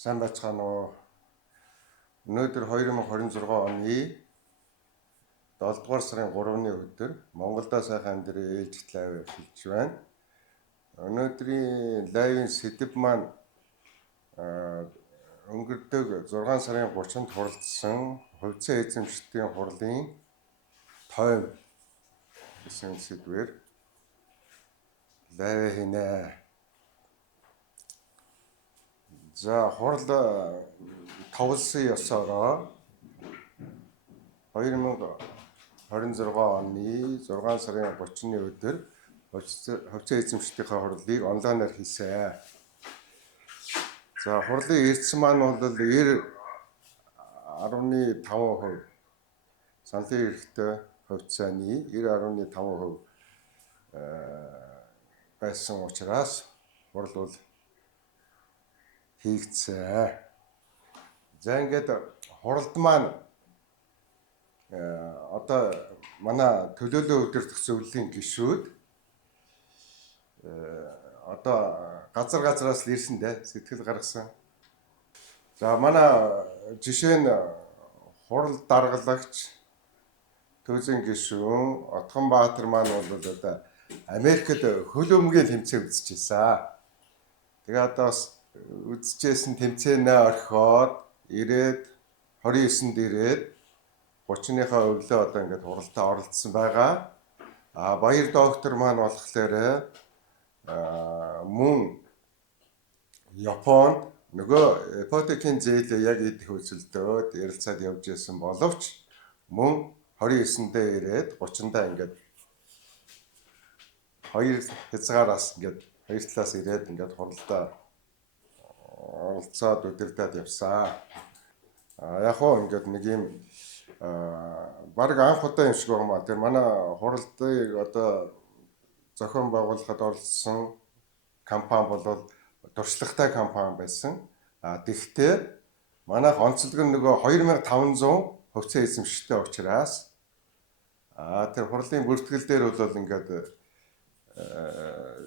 Сайн байцгаана уу. Өнөөдөр 2026 оны 7 дугаар сарын 3-ны өдөр Монголда сайхан амьдрын ээлжит лайв эхэлж байна. Өнөөдрийн лайвын сэдэв маань өнгөрдөг 6 сарын 30-нд хуралдсан хувьцаа эзэмшигчдийн хурлын тойм гэсэн сэдвээр лайв хийнэ. За хурал тавлсан ёсороо 2026 оны 6 сарын 30-ны өдөр хувьцаа эзэмшигчдийн хурлыг онлайнаар хийсэн. За хурлын эрдэс маань бол 90.5% саналын эрхтэй хувьцааны 90.5% байсан учраас хурал бол хийгдсэн. За ингээд хуралд маань одоо манай төлөөлөл удирдах зөвлөлийн гишүүд одоо газраас л ирсэн дээ, сэтгэл гаргасан. За манай жишээ нь хурал даргалагч Төвзэн гишүүн Отгонбаатар маань бол одоо Америкт хөл өмгийн тэмцээн үзчихсэн. Тэгээ одоо бас үзчихсэн тэмцээнээ орхиод ирээд 29-нд ирээд 30-ныхаа өглөө одоо ингээд хуралдаа оролцсон байгаа. Баяр доктор маань болохоор мөн Японд нөгөө ипотекийн зээлээ яг идэх үзэлдөөд ярилцаад явж байсан боловч мөн 29-ндээ ирээд 30-даа ингээд хоёр хязгаараас ингээд хоёр талаас ирээд ингээд хуралдаа оролцоод удирдаад явсан. Яг хоо ингээд нэг юм баг анх удаа юм шиг байна. Тэр манай хуралдыг одоо зохион байгуулахад оролцсон компани бол туршлагатай компани байсан. Тэгвэл манайх онцлог нь нөгөө 2500 хувьцаа эзэмшигчтэй учраас тэр хурлын бүртгэл дээр бол ингээд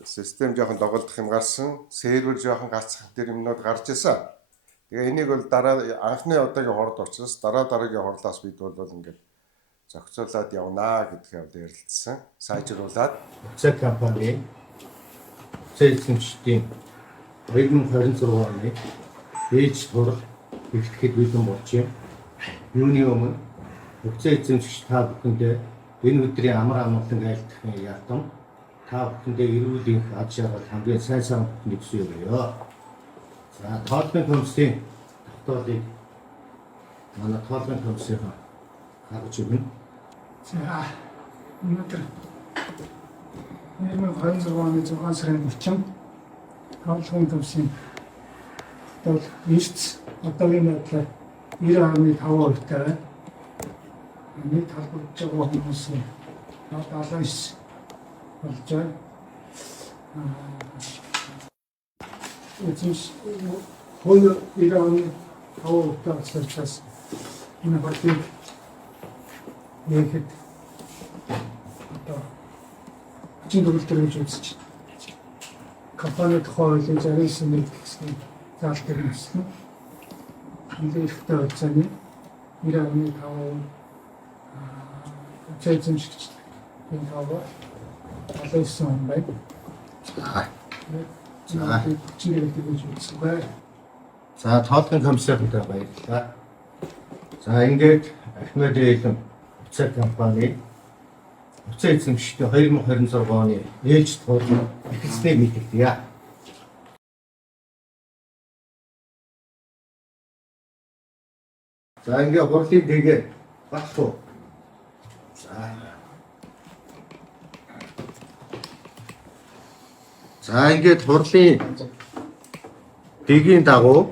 систем жоохон доголдох юм гарсан, сервер жоохон гацах тэр юмнууд гарч ирсэн. Тэгээ энийг бол дараа анхны удаагийн хурд учраас дараагийн хурлаас бид бол ингээд зохицуулаад явнаа гэдгээ ярилцсан. Сайжруулад хувьцаа компани хувьцаа эзэмшигчдийн 2026 оны ээж хурал эхлэхэд бэлэн болж юм. Юуны өмнө хувьцаа эзэмшигч та бүхэндээ энэ өдрийн амар амгалан айлтгахын ярдам та бүхэндээ эрүүл энх ад жаргал хамгийн сайн нэгсэн юм. За тоолбын комиссийн тогтоолыг манай тоолбын комиссийн харж өгнө. За өнөөдөр 2026 оны 6 сарын 30-нд тоолбын комиссийн тогтоол эрдэс одоогийн байдлаар 90.5% байна. Нийт халбагдж байгаа хүмүүсийн 79 болж байна. Хөл 90.5% учраас энэ хөлийг нэхэд одоо чин төгөлдөр гэж үзэж компани тухай хуулийн 69 гэсэн заалт дээр нэсэн. Хамгийн ихтэй хувьцааны 90.5% хувьцаа эзэмшигч энэ таваа 79 он байна. За тоолбын комиссарт баярлалаа. За ингээд Ахмед Элэм хувьцаа компани хувьцаа эзэмшигчдийн 2026 оны ээлжит хурал эхэлснийг мэдээлье. За ингээд хурлыг дэгээ багтуу. За ингээд хурлын дэгийн дагуу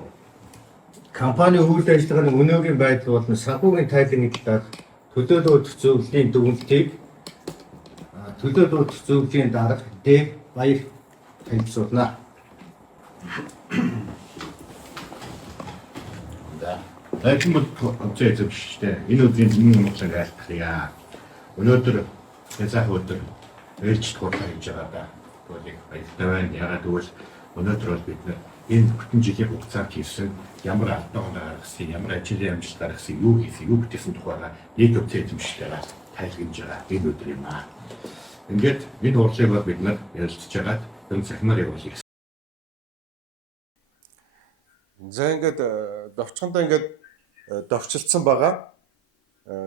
компани үйл ажиллагааны өнөөгийн байдал болон санхүүгийн тайлбарын талаар төлөөлөл удирдах зөвлөлийн дүгнэлтийг төлөөлөл удирдах зөвлөлийн дарга Дэв Баяр танилцуулна. Дахин хувьцаа эзэмшигчтэй энэ өдрийн өмнө моглог айлтгая. Өнөөдөр цаах өдөр ээлжит хурлаа хийж байгаа. Тэгвэл баяртай байна. Ягаад гэвэл өнөөдөр бол бид энэ бүтэн жилийн хугацаанд хийсэн ямар алдаа гаргасан, ямар ажлын амжилт гаргасан, юу хийсэн, юу бүтээсэн тухайга нэг өцөө эзэмшлээрээ тайлгнаж байгаа энэ өдөр юм аа. Ингээд энэ урлагийг бид нар ярилцж байгаад энэ цахимаар явуулъя. За ингээд довчхондоо ингээд довчлцсан байгаа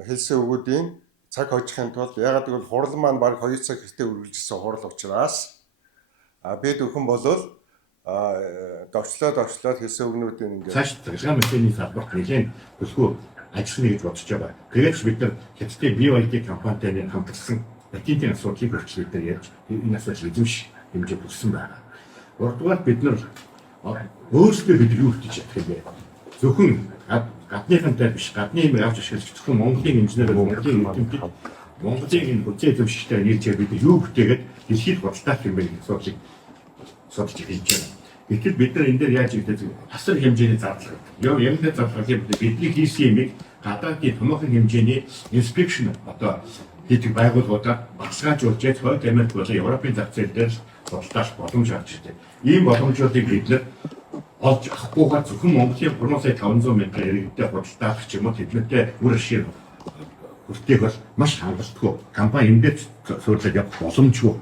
хэлсэн өгүүдийн цаг хожихын тулд ягаад гэвэл хурал маань баг 2 цаг хэрэгтэй үргэлжилсэн хурал учраас бид өхөн болвол довчлоод хэлсэн өгнүүдийн ингээд цааш цахилгаан машины салбарт нэлээд төлхөө ажиллана гэж бодож байгаа. Тэгээд бид нар хэдтэй BYD компанитай хамтарсан патентын асуудлыг хөрчлөлт дээр ярьж энэ асуудал эзэмш хэмжээ бүрсэн байна. Урдугаар бид нар өөрсдөө бид юу хийж чадах юм бэ? Зөвхөн гадныхантай биш, гадны юм авч ашиглаж зөвхөн Монголын инженерүүд, Монголын энэ хүчтэй эзэмшигчтэй нийлж бид юу бүтээгээд дэлхийд бодлоо юм бэ гэсэн асуудлыг судалж хийж байна. Гэтэл бид нар энэ дээр яаж ийдээ хасар хэмжээний зарлага. Ямтай зарлага юм бэ? Бидний хийсэн юмыг гадаадын томоохон хэмжээний инспекшн одоо хийдэг байгууллагуудаар баталгаажуулж Хойд Америк болон Европын зах зээл дээр бодлоош боломж авч ирдэг. Ийм боломжуудыг бид нар олж авахгүйгээр зөвхөн Монголын 3,500 метр иргэдтэй бодлоох ч юм уу тэднэртэй үр ашиг хүртээх бол маш хангалтгүй. Компани эндээ суурилаад явах боломжгүй.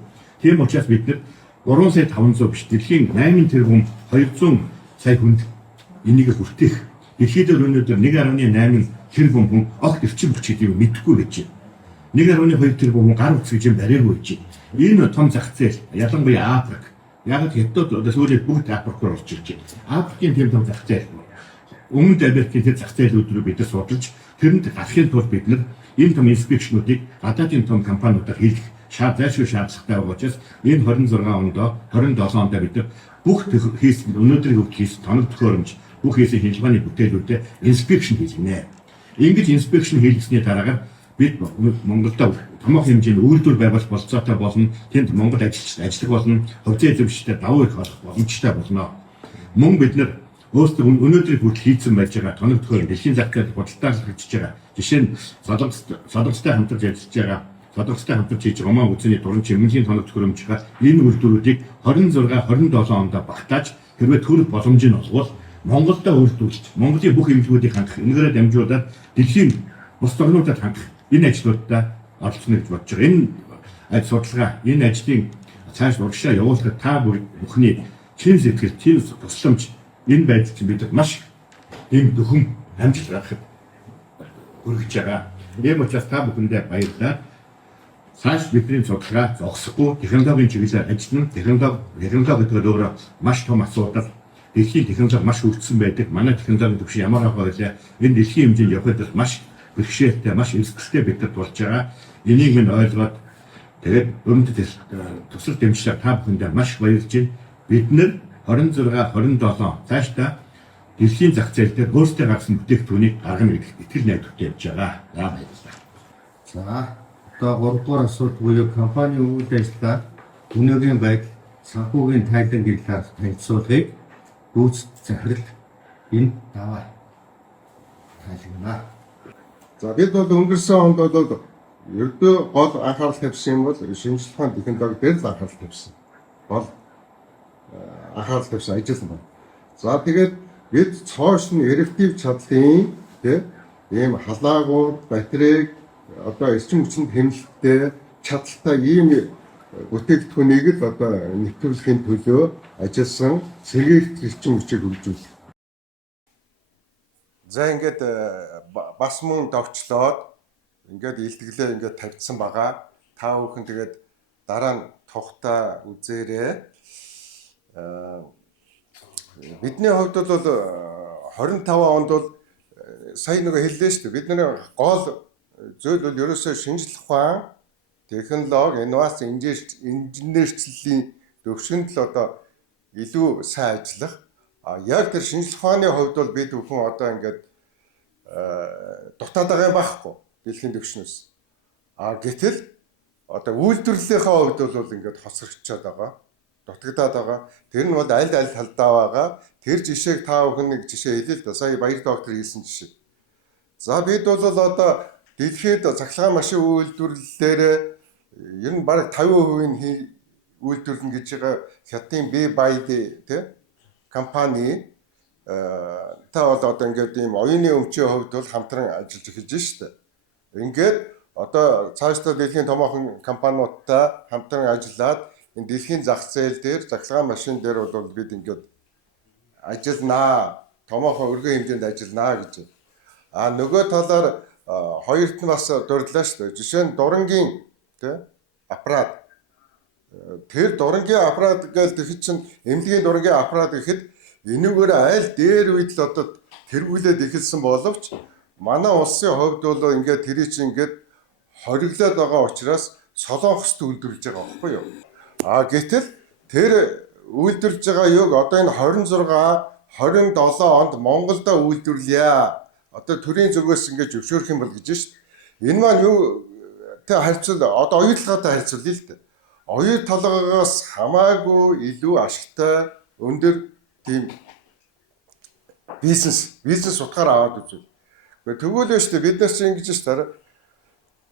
Тийм учраас бид нар 3,500 биш дэлхийн 8 тэрбум 200 сая хүнд энийг хүртээх. Дэлхийд өнөөдөр 1.8 тэрбум хүн огт эрчим хүчийг мэдэхгүй гэж байна. 1.2 тэрбум хүн гар утас гэж бариагүй гэж байна. Энэ том зах зээл ялангуяа Африк. Яг хэдүүд одоо сүүлийн бүгд Африк руу орж ирж байна. Африкийн тийм том зах зээл. Өмнөд Америкийн тэр зах зээлүүд рүү бид судалж тэрэнд гарахын тулд бид нар энэ том инспекшнуудыг гадаадын том компаниудаар хийх зайлшгүй шаардлагатай байгаа учраас энэ 26 онд 27 онд бид нар бүх хийсэн өнөөдрийн хөвд хийсэн тоног төхөөрөмж бүх хийсэн хэлбэрийн бүтээлүүдэд инспекшн хийлгэнэ. Ингэж инспекшн хийлгэсний дараагаар бид Монголд томоохон хэмжээний үйлдвэр байгуулах болцоотой болно. Тэнд Монгол ажиллах болно. Хувьцаа эзэмшигчтэй давуу их болох боломжтой болно. Мөн бид нар өөрсдөө өнөөдрийн хүртэл хийсэн байж байгаа тоног төхөөрөмж дэлхийн зах зээлд бодлоготой хийж байгаа. Жишээ нь солонгостой хамтарч ажиллаж байгаа Солонгостой хамтарч хийж байгаа Оман үзний дуран чимэлийн тоног төхөөрөмжийнхаа энэ үйлдвэрүүдийг 26-27 онд багтааж хэрвээ төрөх боломж нь олвол Монголдо үйлдвэрлэж Монголын бүх эмнэлгүүдийг хангах энэгээр дамжуулаад дэлхийн бус орнуудад хангах энэ ажлуудаа оролцоно гэж бодож байгаа. Энэ судалгаа энэ ажлын цааш урагшаа явуулахад та бүхний чин сэтгэл, чин тусламж энэ байдал чинь бид маш эм дөхөн амжилт гаргахад хүргэж байгаа. Ийм учраас та бүхэндээ баярлалаа. Цааш бидний судалгаа зогсохгүй технологийн чиглэлээр ажиллана. Технологи гэдэг өөрөө маш том асуудал. Дэлхийн технологи маш хөгжсөн байдаг. Манай технологийн түвшин ямар байгаа вэ? Энэ дэлхийн хэмжээнд явахад маш бэрхшээлтэй, маш эсгэлтэй бидэд болж байгаа. Энийг минь ойлгоод тэгээд өмнөд тусал дэмжлэг та бүхэндээ маш баярлж байна. Бид нэр 26-27 цаашдаа дэлхийн зах зээл дээр өөрсдөө гаргасан бүтээгдэхүүнийг гаргана гэдэгт итгэл найдвартай явж байгаа. За баярлалаа. За одоо 3 дугаар асуулт буюу компанийн үйл ажиллагаа өнөөгийн байдал санхүүгийн тайлан гэрлээр танилцуулгыг гүйц захирал энэ даваа тайлгнаа. За бид бол өнгөрсөн онд бол ердөө гол анхаарал тавьсан юм бол шинжилгээ ухааны технологи дээр л анхаарал тавьсан. Бол анхаарал тавьсан ажил байна. За тэгээд бид цоошин эректив чадлын ийм халаагуур, батарейг одоо эрчим хүчинд хэмнэлттэй чадaltaй ийм бүтээгдэхүүнийг л одоо нэвтрүүлэхийн төлөө ажилласан сэргийлт эрчим хүчийг хөгжүүлэх. За ингээд бас мөн довчлоод ингээд илтгэлээ ингээд тавьдсан байгаа. Та бүхэн тэгээд дараа нь тухтай үзээрэй. Бидний хувьд бол 25 онд бол сая нэг хэллээ шүү дээ. Бидний гол зүйл бол ерөөсөө шинжлэх ухаан, технологи, инновац, инженерчлэлийн төвшөнд л одоо илүү сайн ажиллах. Яг тэр шинжлэх ухааны хувьд бол бид бүхэн одоо ингээд дутаад байгаа байхгүй дэлхийн төвшнөөс. Гэтэл одоо үйлдвэрлэлийнхаа хувьд бол ингээд хоцрогдчиход байгаа. Дутагдаад байгаа. Тэр нь бол аль талдаа байгаа. Тэр жишээг та бүхэн нэг жишээ хэлээ л да. Сая баяр доктор хэлсэн жишээ. За бид бол одоо дэлхийд цахилгаан машин үйлдвэрлэлээр ер нь бараг 50% нь үйлдвэрлэн гэж байгаа Хятадын BYD компани та бол одоо ингээд ийм оюуны өмчийн хувьд бол хамтран ажиллаж эхэлж штэ. Ингээд одоо цаашдаа дэлхийн томоохон компаниудтай хамтран ажиллаад энэ дэлхийн зах зээл дээр захлагын машин дээр бол бид ингээд ажилланаа, томоохон өргөн хэмжээнд ажилланаа гэж. Нөгөө талаар хоёрт нь бас дурдлаа шүү дээ. Жишээ нь дурангийн тий аппарат. Тэр дурангийн аппарат гэдэг чинь эмнэлгийн дурангийн аппарат гэхэд энэгээр аль дээр үед л одоо тэргүүлээд эхэлсэн боловч манай улсын хувьд бол ингээд тэр чинь ингээд хориглоод байгаа учраас Солонгост үйлдвэрлэж байгаа байхгүй юу? Гэтэл тэр үйлдвэрлэж байгаа юг одоо энэ 26 27 онд Монголда үйлдвэрлэе. Одоо төрийн зүгээс ингэж зөвшөөрөх юм бол гэж шүү дээ. Энэ маань юу тэ харьцуул одоо оюутлагатай харьцуулъя л дээ. Оюут толгоогоос хамаагүй илүү ашигтай өндөр тийм бизнес утгаараа аваад үзвэл. Тэгвэл шүү дээ бид нар чинь ингэж шүү дээ.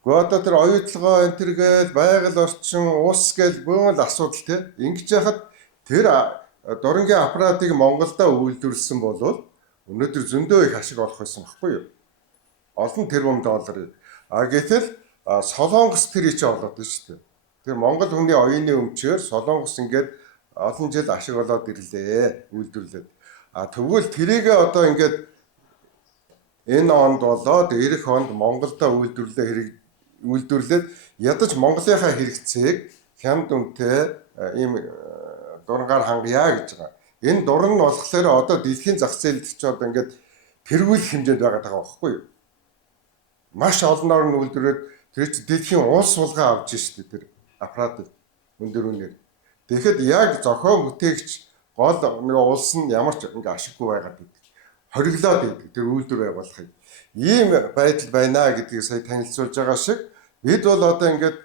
Одоо тэр оюутлогоо энэ төргээл байгаль орчин ус гэл бөөн л асуудал те. Ингэж яхад тэр дурангийн аппаратыг Монголда үйлдвэрлэсэн бол өнөөдөр зөндөө их ашиг олох байсан байхгүй юу? Олон тэрбум доллар. Гэтэл Солонгос тэр ичээ олоод байна шүү дээ. Тэр Монгол хүний оюуны өмчөөр Солонгос ингээд олон жил ашиг олоод ирлээ, үйлдвэрлээд. Тэгвэл тэрийгээ одоо ингээд энэ онд болоод эх онд Монголда үйлдвэрлээд ядаж Монголынхаа хэрэгцээг хямд үнэтэй ийм дурангаар хангая гэж байгаа. Энэ дуран нь болохоор одоо дэлхийн зах зээлд ч одоо ингээд тэргүүлэх хэмжээнд байгаа даа байхгүй юу? Маш олноор нь үйлдвэрээд тэр чинь дэлхийн улс суулгаа авч штэ тэр аппарат өндөр үнээр. Тэгэхэд яг зохион бүтээгч гол нэг улс нь ямар ч ингээ ашиггүй байгаад байдаг. Хориглоод байдаг тэр үйлдвэр байгуулахыг. Ийм байдал байна гэдгийг сая танилцуулж байгаа шиг бид бол одоо ингээд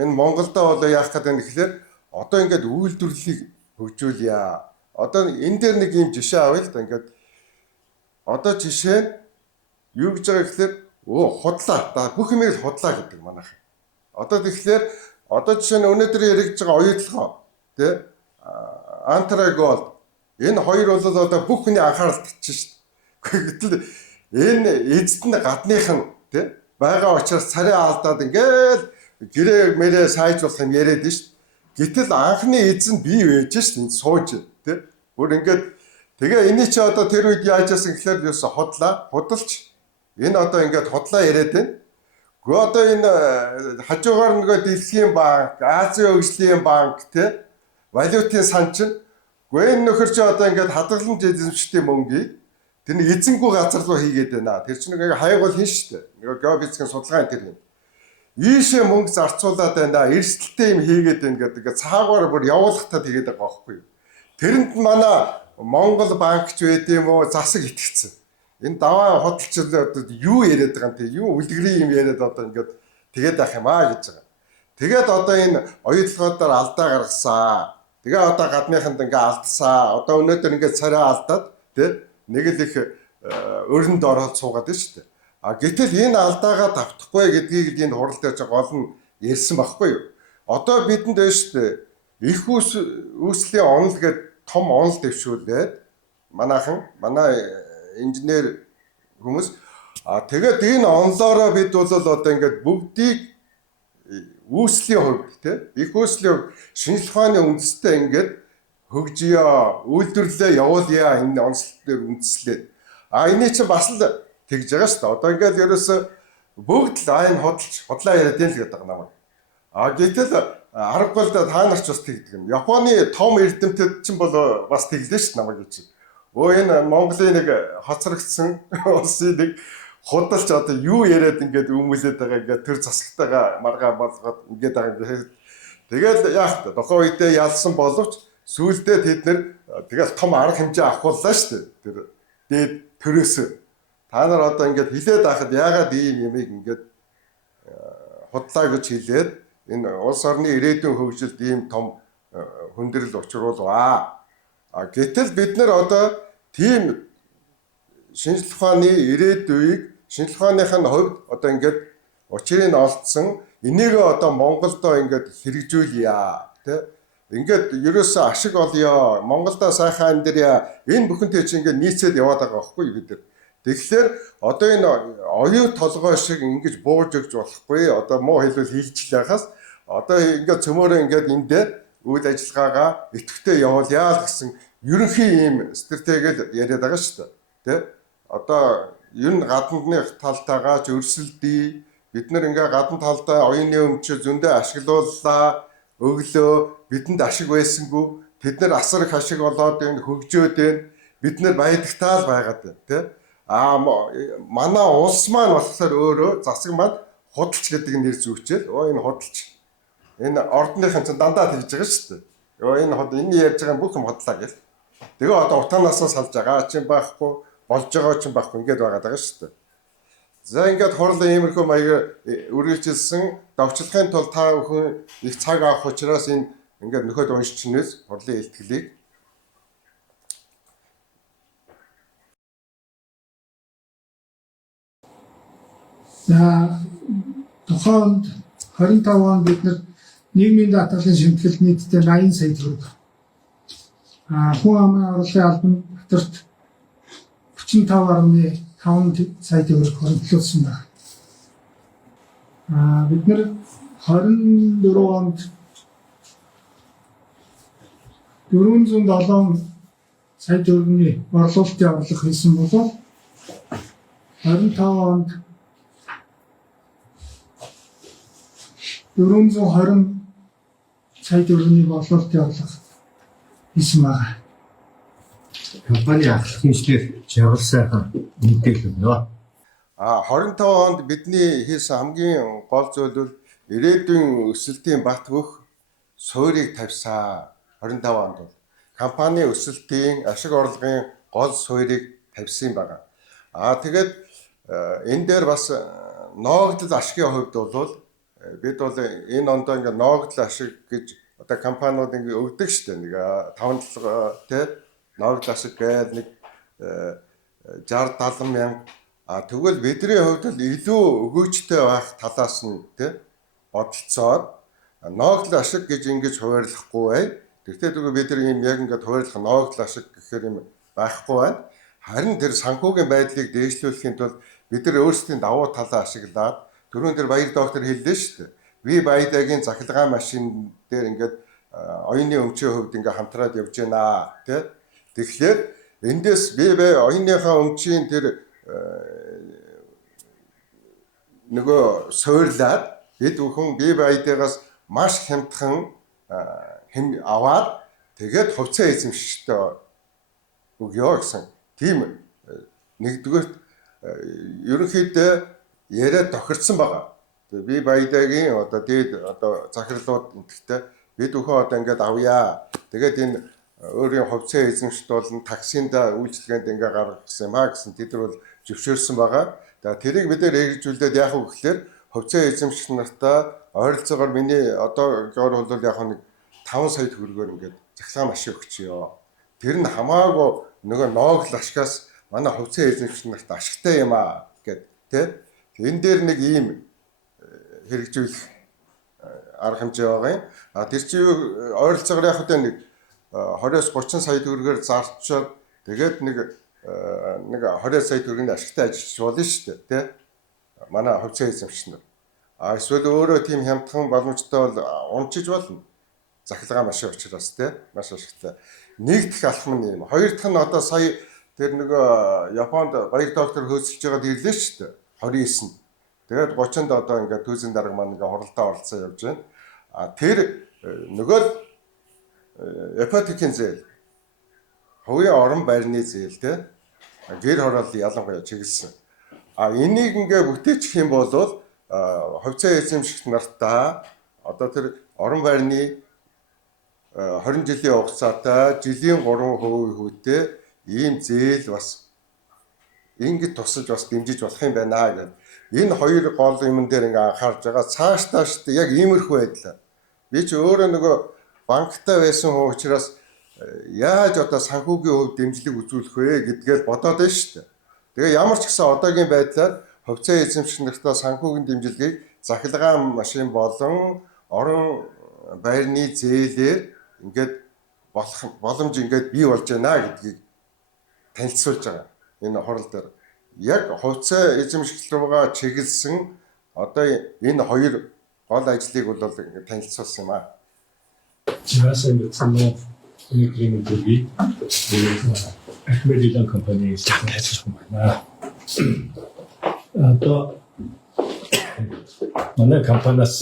энэ Монголда бол яах гэдэг нь гэхлээр одоо ингээд үйлдвэрлэлийг хөгжүүлье. Одоо энэ дээр нэг юм жишээ авъя л да ингээд одоо жишээ нь юу гэж байгаа гэхлээр худлаа. Бүх юмыг худлаа гэдэг манайх. Одоо тэгэхээр одоо жишээ нь өнөөдөр яригдж байгаа оюутлогоо тий антрагол энэ хоёр бол одоо бүх хүний анхаарал татчих шүү дээ. Гэтэл энэ эзэд нь гадных нь тий байгаа учраас царай алдаад ингээл гэрээ мэрээ сайжруулах юм яриад нь шүү дээ. Гэтэл анхны эзэн бий байж шүү дээ сууж тий бүр ингээд тэгээ эний чи одоо тэр үед яаж яасан гэхлээр юусе худалч энэ одоо ингээд худлаа яриад байна. Гэхдээ одоо энэ хажуугаар нөгөө Дэлхийн банк, Азийн хөгжлийн банк тий валютын сан чинь энэ нөхөр чи одоо ингээд хадгалан эзэмшигчдийн мөнгийг тэр нэг эзэнгүй газар руу хийгээд байна. Тэр чинь нэг хайгуул хийн шүү дээ. Нөгөө геофизикийн судалгааны тэр юм. Ийшээ мөнгө зарцуулаад байна. Эрсдэлтэй юм хийгээд байна гэдэг цаагаар бүр явуулахтаа тэгээд байгаа байхгүй юу. Тэрэнд манай Монгол банкч байд юм уу засаг итгэцэн. Энэ даваа худалчид одоо юу яриад байгаа юм те юу үлгэрийн юм яриад одоо ингээд тэгээд авах юм гэж байгаа. Тэгээд одоо энэ оюутлогоор алдаа гаргасан. Тэгээ одоо гадныханд ингээ алдсаа. Одоо өнөөдөр ингээ царай алдаад тий нэг л их өрөнд ороод суугаад байна шүү дээ. Гэтэл энэ алдаагаа давтахгүй гэдгийг энэ хурал дээр гол нь ярьсан байхгүй юу? Одоо бидэнд байна шүү дээ. Их үүслийн онол гэдэг том онол дэвшүүлээд манай инженер хүмүүс тэгээд энэ онлоороо бид бол одоо ингээд бүгдийг үүслийн хувьд тий их үүслийн шинжлэх ухааны үндэстэй ингээд хөгжиё, үйлдвэрлэлээ явуулъя энэ онцлог дээр үндэслээд. Эний чинь бас л тэгж байгаа шүү дээ. Одоо ингээд ерөөсө бүгд л энэ худлаа яриад юм л гэдэг намайг. Гэтэл аргагүй л да та нар ч бас тэгдэг юм. Японы том эрдэмтэд чинь бол бас тэглээ шүү дээ намайг чинь. Энэ Монголын нэг хоцрогдсон улсын нэг худалч одоо юу яриад ингээд өмүүлээд байгаа ингээд тэр засагтайгаа маргаа болгоод ингээд байгаа. Тэгээд яах вэ? Тухайн үедээ ялсан боловч сүүлдээ тэд нэр тэгэл том арга хэмжээ авахуллаа шүү дээ. Тэр дээд төрөөсөө. Та нар одоо ингээд хилээд байхад яагаад ийм юмыг ингээд худлаа гэж хэлээд энэ улс орны ирээдүйн хөгжилд ийм том хүндрэл учруулваа. Гэтэл бид нар одоо тийм шинжлэх ухааны ирээдүйг шинжлэх ухааныхын хувьд одоо ингээд учрыг нь олдсон энийгээ одоо Монголдо ингээд хэрэгжүүлье тий ингээд ерөөсөө ашиг олё. Монголда сайхан амьдрья. Энэ бүхэнтэй чинь ингээд нийцээд яваад байгаа байхгүй бид нар. Тэгэхээр одоо энэ оюу толгой шиг ингэж бууж өгч болохгүй. Одоо муу хэлбэл хийлж байхаас одоо ингээд цөмөөрөө ингээд эндээ үйл ажиллагаагаа идэвхтэй явуулъя гэсэн ерөнхий ийм стратеги яриад байгаа шүү дээ. Тэ? Одоо ер нь гадны талтайгаа ч өрсөлдөе. Бид нар ингээ гадна талдаа оюуны өмчөд зөндөө ашиглууллаа, өглөө бидэнд ашиг байсангүй. Тэд нар асар их ашиг олоод энэ хөгжөөд байна. Бид нар баядагтаал байгаад байна, тий? Манай улс маань болохоор өөрөө засаг маань худалч гэдэг нэр зүүчээл. Энэ худалч. Энэ ордныхан ч дандаа тэгж байгаа шүү дээ. Энэ ярьж байгаа бүх юм худлаа гэл. Тэгээ одоо утаанаасаа салж байгаа ч юм байхгүй, болж байгаа ч юм байхгүй ингээд байгаад байгаа шүү дээ. За ингээд хурлын иймэрхүү маягаар үргэлжилсэн давчлагын тулд та бүхэн их цаг авах учраас энэ ингээд нөхөд уншичнээс хурлын илтгэлийг За тухайд 25 онд бид нар нийгмийн даатгалын шимтгэлд нийтдээ 80 сая төгрөг. Хүн амын орлогын албан дотор 45.5 сая төгрөг хөрөнгөлүүлсэн байна. Бид нар 24 онд 407 сая төгрөгийн орлуулалтын орлого хийсэн болов 25 онд 420 сая төгрөгийн орлуулалтын орлого хийсэн байна. Компани ахлах инженер жаргал сайхан мэдээлэл өгнө. 25 онд бидний хийсэн хамгийн гол зүйл бол ирээдүйн өсөлтийн бат бөх суурийг тавьсан. 25 онд бол компани өсөлтийн ашиг орлогын гол суурийг тавьсан байгаа. Тэгээд энэ дээр бас ноогдол ашигын хувьд бол бид бол энэ ондоо ингээ ноогдол ашиг гэж одоо компаниуд ингээ өгдөг шүү дээ. Нэг 5 тий ноогдол ашиг гээд нэг 60-70 мянга. Тэгвэл бидний хувьд л илүү өгөөжтэй байх талаас нь тий бодолцоод ноогдол ашиг гэж ингэж хуваарлахгүй бай. Тэгвэл бид нар юм яг ингээд хуваарлах ноогдол ашиг гэхээр юм байхгүй байна. Харин тэр санхүүгийн байдлыг дээшлүүлэхийн тулд бид нар өөрсдийн давуу талаа ашиглаад түрүүн тэр баяр доктор хэллээ шүү дээ. Би баядагийн захилгаан машин дээр ингээд оюуны өмчийн хувьд ингээд хамтраад явж байна тий. Тэгэхээр эндээс би оюуныхаа өмчийн тэр нөгөө суурлаад бид бүхэн бие баядагаас маш хямдхан аваад тэгээд хувьцаа эзэмшигчтэй өгөө гэсэн тийм нэгдүгээр ерөнхийдөө яриад тохирсон байгаа. Би баядагийн одоо дээд одоо захирлууд энтэхтэй бид бүхэн одоо ингээд авъя. Тэгээд энэ өөрийн хувьцаа эзэмшигт болон таксинда үйлчлэгээнд ингээ гаргасан юм гэсэн тэд нар бол зөвшөөрсөн байгаа. Тэрийг бид нэр хэрэгжүүлээд яах вэ гэхээр хувьцаа эзэмшигч нартаа ойролцоогоор миний одоогоор бол яг нэг 5 сая төгрөгөөр ингээд захилгаан машин өгчөө. Тэр нь хамаагүй нөгөө ноогдол ашигаас манай хувьцаа эзэмшигч нарт ашигтай юм гэд тий. Энэ дээр нэг ийм хэрэгжүүлэх арга хэмжээ байгаа юм. Тэр чинь ойролцоогоор яг хөтэ нэг 20-30 сая төгрөгөөр зарчаад тэгээд нэг 20 сая төгрөгийн ашигтай ажиллаж болно шүү дээ тий. Манай хувьцаа эзэмшигч нар. Эсвэл өөрөө тийм хямдхан боломжтой бол унчиж болно. Захилгаан машин учраас тий маш ашигтай. Нэг дэх алхам нь юм. Хоёр дахь нь одоо сая тэр нөгөө Японд баяр доктор хөөцөлж байгаад ирлээ шүү дээ. 29-нд. Тэгээд 30-нд одоо ингээд түүзийн дарга маань ингээд хоролдоо оролцоо явж байна. Тэр нөгөө ипотекийн зээл, хувийн орон байрны зээл тий гэр хорооллын ялангуяа чиглэсэн. Энийг ингээд бүтээчих юм бол хувьцаа эзэмшигч нартаа одоо тэр орон байрны 20 жилийн хугацаатай жилийн 3% ийм зээл бас ингэж тусалж бас дэмжиж болох юм байна гэдэг. Энэ хоёр гол юм дээр ингээ анхаарж байгаа. Цааш яг иймэрхүү байдлаа. Би ч өөрөө нөгөө банктай байсан хүн учраас яаж одоо санхүүгийн хувьд дэмжлэг үзүүлэх вэ гэдгээр бодоод байна шүү дээ. Тэгээ ямар ч гэсэн одоогийн байдлаар хувьцаа эзэмшигч нартаа санхүүгийн дэмжлэгийг захилгаан машин болон орон байрны зээлээр ингээд боломж ингээд бий болж байна гэдгийг танилцуулж байгаа. Энэ хурал дээр яг хувьцаа эзэмшил руугаа чиглэсэн одоо энэ хоёр гол ажлыг бол ингээд танилцуулсан юм аа. Чигээс мэдсэн өнөөдрийн өдрийг Ахмедилан компаниэс хийж байна. Одоо манай компаниас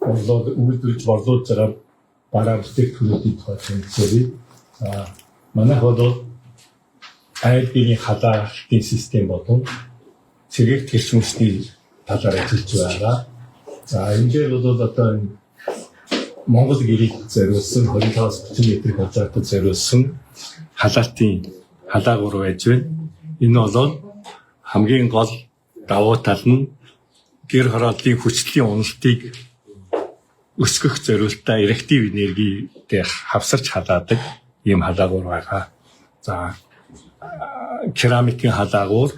үйлдвэрлэж борлуулж байгаа бараа бүтээгдэхүүнүүдийн тухай танилцуулъя. Манай бол IT-ийн халаалтын систем болон цэгэг тэрчмэсний талаар ажиллаж байгаа. За энэ дээр бол одоо Монгол гэрийг зориулсан 25-30 метр квадратад зориулсан халаалтын халаагуур байж байна. Энэ бол хамгийн гол давуу тал нь гэр хорооллын хүчлийн уналтыг өсгөх зорилттой реактив энергитэй хавсарч халаадаг ийм халаагуур байгаа. За керамикийн халаагуур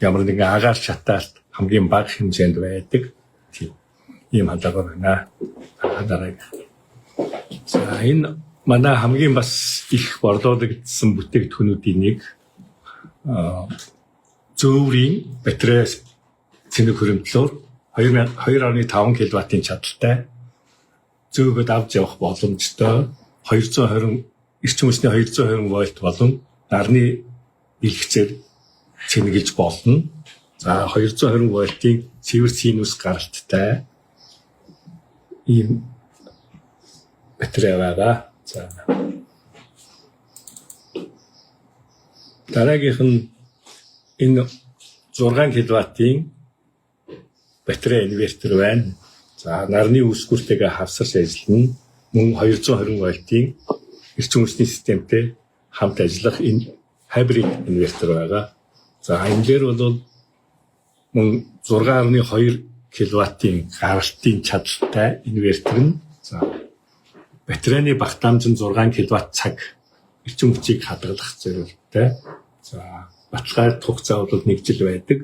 ямар нэгэн агаар шатаалт хамгийн бага хэмжээнд байдаг тийм ийм халаагуур байна. За энэ манай хамгийн бас их борлуулагдсан бүтээгдэхүүнүүдийн нэг зөөврийн батарей цэнэг хөрөмтлөөр 2.5 кВт-ийн чадалтай зөөгөд авч явах боломжтой 220 эрчим хүчний 220 вольт болон нарны бэлэгцээр цэнэглэж болно. За 220 вольтын цэвэр синус гаралттай ийм батарей байгаа. За дараагийнх нь энэ 6 кВт-ийн батарей инвертер байна. За нарны үүсгүүртэйгээ хавсарч ажиллана. Мөн 220 вольтын эрчим хүчний системтэй хамт ажиллах энэ хибрид инвертер байгаа. За энэ дээр бол мөн 6.2 кВт-ийн гаралтын чадалтай инвертер нь за батарейны багтаамж нь 6 кВт цаг эрчим хүчийг хадгалах зорилттой. За баталгаажт хугацаа бол 1 жил байдаг.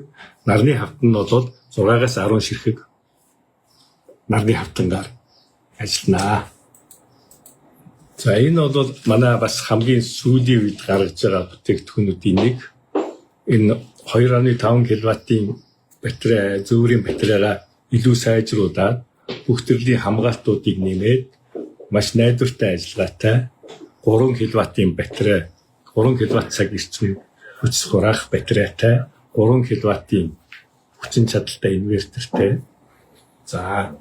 Нарны хавтан нь бол 6-аас 10 ширхэг нарны хавтангаар ажиллана. За энэ бол манай бас хамгийн сүүлийн үед гаргаж байгаа бүтээгдэхүүнүүдийн нэг. Энэ 2.5 кВт-ийн батарей, зөөврийн батарейгаа илүү сайжруулаад бүх төрлийн хамгаалтуудыг нэмээд маш найдвартай ажиллагаатай 3 кВт-ийн батарей, 3 кВт цаг эрчим хүч хураах батарейтай, 3 кВт-ийн хүчин чадалтай инвертертэй. За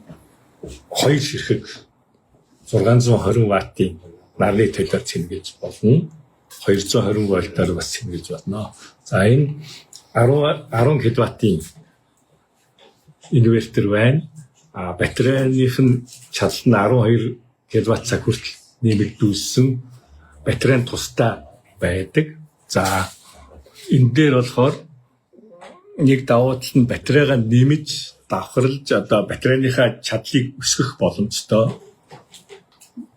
2 ширхэг 620 ваттын нарны төлөөр цэнгэлж болно. 220 вольтаар бас цэнгэлж болно. За энэ 10 кВт-ийн инвертер байна. Батарейных нь чадал нь 12 кВт цаг хүртэл нэмэгдүүлсэн батарейн тустай байдаг. За энэ дээр болохоор нэг давуу тал нь батарейгаа нэмж давхарлаж одоо батарейныхаа чадлыг өсгөх боломжтой.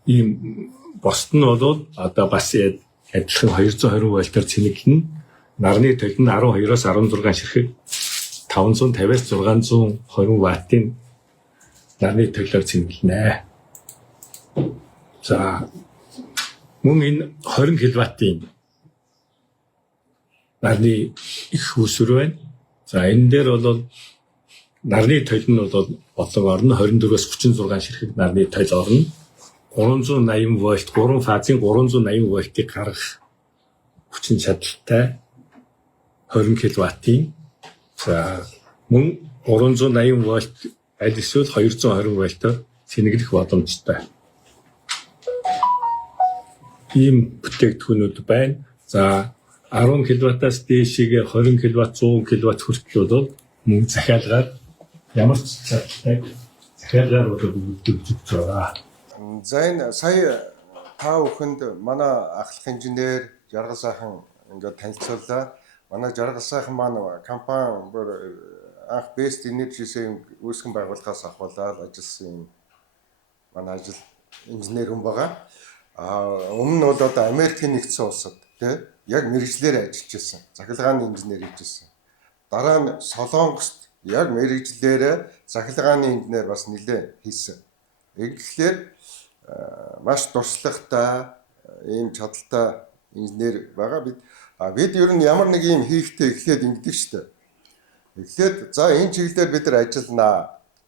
Ийм босд нь бол одоо бас адилхан 220 вольтоор цэнэглэнэ. Нарны төлөв нь 12-оос 16 ширхэг 550-аас 620 ваттын нарны төлөөр цэнэглэнэ. За мөн энэ 20 кВт-ийн нарны их усүр байна. За энэ дээр бол нарны төлөв нь бол бодлого орно 24-өөс 36 ширхэг нарны төлөв орно. 380 вольт 3 фазын 380 вольтыг гаргах хүчин чадалтай 20 кВт-ийн за мөн 380 вольт аль эсвэл 220 вольтоор цэнэглэх боломжтой. Ийм бүтээгдэхүүнүүд байна. За 10 кВт-аас дээшээ 20 кВт 100 кВт хүртэл бол мөн захиалгаар ямар ч чадалтай захиалгаар үйлдвэрлэж байгаа. За энэ сая та бүхэнд манай ахлах инженер Жаргал сайхан ингээд танилцууллаа. Манай Жаргал сайхан маань компани анх Best Energy-ийн үүсгэн байгууллагаас ахуулаад ажилласан манай ажил инженер хүн байгаа. Өмнө нь бол одоо Америкийн нэгдсэн улсад тий яг мэрэгжлээр ажиллаж байсан. Захиргааны инженер хийж байсан. Дараа нь Солонгост яг мэрэгжлээр захиргааны инженер бас нэлээд хийсэн. Тэгэхээр маш дурслагтай ийм чадaltaй инженер байгаа. Бид ер нь ямар нэг юм хийхдээ эхлээд ингэдэг шүү дээ. Эхлээд за энэ чиглэлээр бид нар ажилланаа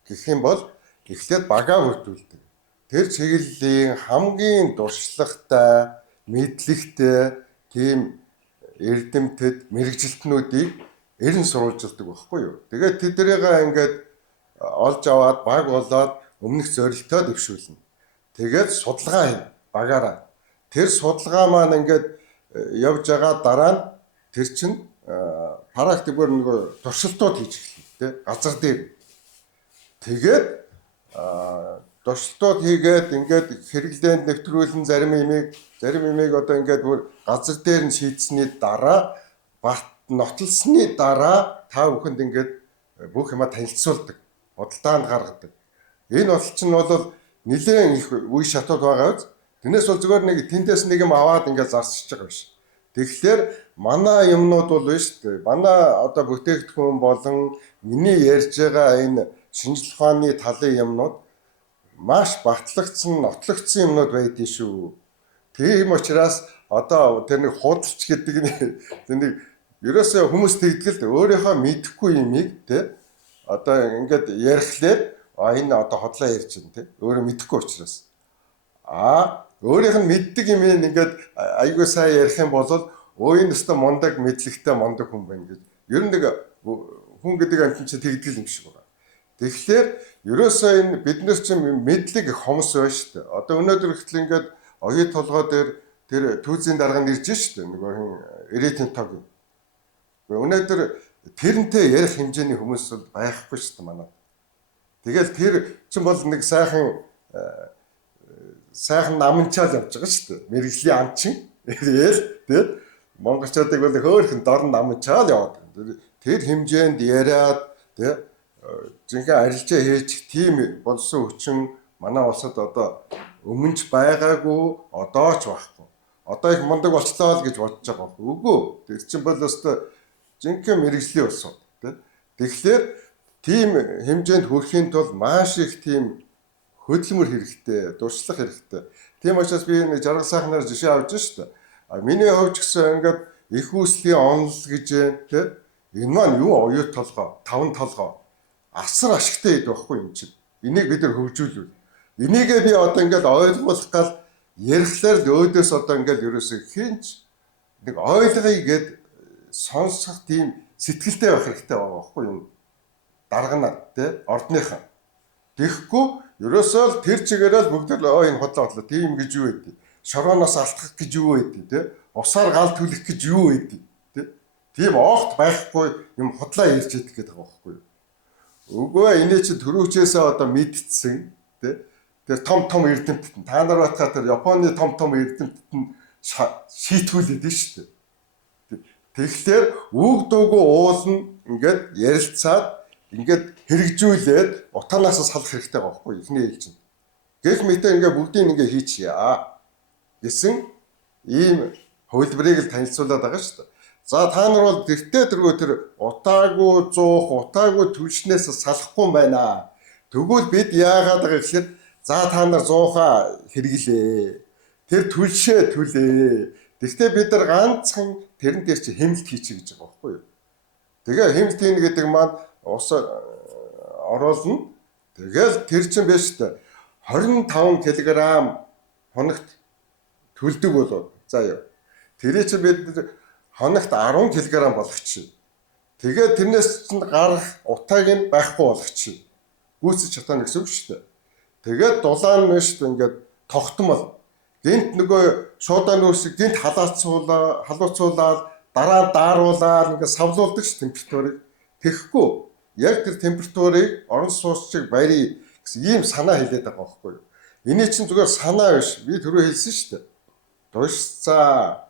гэх юм бол эхлээд багаа бүрдүүлдэг. Тэр чиглэлийн хамгийн дурслагтай, мэдлэгтэй тийм эрдэмтэд мэрэгжилтнүүдийг эрен сурвалжилдаг байхгүй юу. Тэгээд тэднийг ингээд олж аваад баг болоод өмнөх зорилтоо дэвшүүлнэ. Тэгээд судалгаа хийн багаараа. Тэр судалгаа маань ингээд явж байгаа дараа нь тэр чинь практикээр нөгөө туршилтууд хийж эхэлнэ. Газар дээр. Тэгээд туршилтууд хийгээд ингээд хэрэглээнд нэвтрүүлэн зарим имийг одоо ингээд бүр газар дээр нь шийдсэний дараа бат нотолсны дараа та бүхэнд ингээд бүх юма танилцуулдаг. Бодолтоонд гаргадаг. Энэ бол чинь бол нэлээд их үе шатууд байгаа биз. Тэрнээс бол зүгээр нэг тэндээс нэг юм аваад ингээд зарсч байгаа биш. Тэгэхээр манай юмнууд бол биш үү? Манай одоо бүтээгдэхүүн болон миний ярьж байгаа энэ шинжлэх ухааны талын юмнууд маш батлагдсан, нотлогдсон юмнууд байдгийн шүү. Тийм учраас одоо тэр нэг худалч гэдэг нэг ерөөсөө хүмүүс тэгдэл өөрийнхөө мэдэхгүй юмыг те одоо ингээд ярихлээр энэ одоо хотлоо ярьж байна те өөрөө мэдэхгүй учраас өөрийнх нь мэддэг юм ингээд айгүй сайн ярих юм бол энэ өстө мундаг мэдлэгтэй мундаг хүн байна гэж ер нь нэг хүн гэдэг амт чинь тэгдэл юм шиг байна. Тэгэхээр ерөөсөө энэ бид нар чинь мэдлэг хомс байна шүү дээ. Одоо өнөөдөр ихтэл ингээд оюу толгой дээр тэр түүзийн дарга нэрж шүү дээ. Нөгөө эрэтэн тог. Өнөөдөр тэрнтэй ярих хэмжээний хүмүүс бол байхгүй шүү дээ манай. Тэгэл тэр чинь бол нэг сайхан намынчаал явж байгаа шүү дээ. Мэргэжлийн амчин. Тэгэл тэгээд монголчуудыг бол хөөхөн дорн намынчаал яваад. Тэр хэмжээнд яриад тэгээд жинхэнэ арилжаа хийж тийм болсон хүчин манай улсад одоо өмнөж байгаагүй одоо ч байхгүй. Одоо их мундаг болчлоо л гэж бодож байгаа байхгүй. Үгүй. Тэр чинь бол өстой жинхэнэ мэргэжлийн улсууд тийм. Тэгэхээр тийм хэмжээнд хүрэхийн тулд маш их тийм хөдөлмөр хэрэгтэй, дуршлах хэрэгтэй. Тийм учраас би нэг жаргал сайхнаар жишээ авч шүү дээ. Миний хувьд гэсэн ингээд их үүслийн онол гэж тийм. Энэ маань юу оюу толгой, таван толгой асар ашигтай хэд байхгүй юм чинь. Энийг бид нар хөгжүүлвэл. Энийгээ би одоо ингээд ойлгуулах гал ярихлаар л өөдөөс одоо ингээд ерөөсөө хинч нэг ойлгоё гэд сонсох тийм сэтгэлтэй байх хэрэгтэй байгаа байхгүй юу? Дарганаа тий ордныхаа. Тэгэхгүй ерөөсөө л тэр чигээрээ л бүгд л энэ хотлоо тийм гэж юу байдгийг. Шорооноос алтгах гэж юу байдгийг тий. Усаар гал түлэх гэж юу байдгийг тий. Тийм огт байхгүй юм хотлоо ярьж идэх гэдэг байгаа байхгүй юу? Үгүй энэ чи төрөвчээсээ одоо мэдтсэн тий. Тэр том эрдэмтэд та нар батхаа тэр Японы том эрдэмтэд нь шийтгүүлээд нь шүү дээ. Тэгэхээр үг дуугүй уулна ингээд ярилцаад ингээд хэрэгжүүлээд утаанаас салах хэрэгтэй байгаа байхгүй ихний ээлжинд. Гэх мэт ингээд бүгдийг ингээд хийчихъя гэсэн ийм хувилбарыг л танилцуулаад байгаа шүү дээ. За та нар бол тэртээ тэр утаагүй зуух, утаагүй түлшнээс салахгүй юм байна. Тэгвэл бид яагаад байгаа гэхээр за та нар зуухаа хэрэглээ. Тэр түлшээ түлээ. Тэгвэл бид нар ганцхан тэрэн дээр чи хэмнэлт хийчих гэж байгаа байхгүй юу? Тэгээ хэмнэлт хийн гэдэг маань ус оруулна. Тэгэл тэр чинь биш үү? 25 кг хоногт төлдөг болов. За яа. Тэрээ чи бид хоногт 10 кг болгочих. Тэгээд тэрнээс чинь гарах утааг нь байхгүй болгочих. Гүйцэж чадна гэсэн үг шүү дээ. Тэгээд дулаан нь шүү дээ ингээд тогтмол. Гэнт нөгөө шуудан нүүрсийг гэнт халууцуулаад дараа дааруулаад ингээд савлуулдаг ш температурыг. Тэгэхгүй яг тэр температурыг орон сууцчиг барий гэсэн ийм санаа хэлээд байгаа байхгүй юу? Эний чинь зүгээр санаа биш. Би түрүү хэлсэн шүү дээ. Тушцаа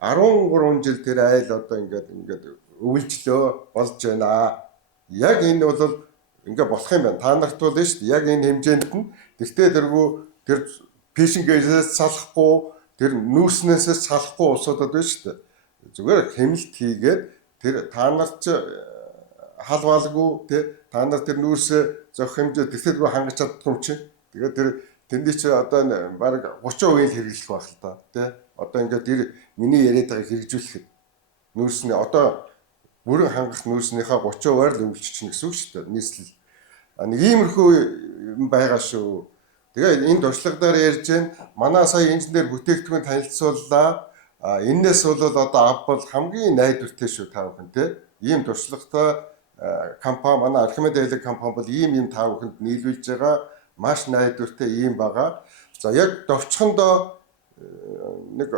13 жил тэр айл одоо ингээд өвлжлөө болж байна. Яг энэ бол ингээд болох юм байна. Та нарт бол шүү дээ. Яг энэ хэмжээнд нь тэртээ тэр пишингээс салахгүй, тэр нүүрснээс салахгүй усуудад байна шүү дээ. Зүгээр хэмнэлт хийгээд тэр та нарт халваалгүй тий та нар тэр нүүрсээ зөх хэмжээ тэртээ хангаж чаддгүй юм чинь. Тэгээд тэр Тэндээ чи одоо баг 30% хэрэглэх байх л да. Тэ? Одоо ингээд миний яриад байгааг хэрэгжүүлэхэд нүүрсний одоо бүрэн хангах нүүрснийхээ 30%-аар л өвлчихнэ гэсэн үг шүү дээ. Нийслэл. Нэг иймэрхүү юм байгаа шүү. Тэгээ энэ туршлагаар ярьж байна. Манай сая инженер бүтээгдэхүүн танилцууллаа. Энээс бол одоо авбал хамгийн найдвартай шүү та бүхэн тий. Ийм туршлагатай компани манай Архимед айлаг компани бол ийм та бүхэнд нийлүүлж байгаа маш найдвартай ийм байгаа. За яг довчхондоо нэг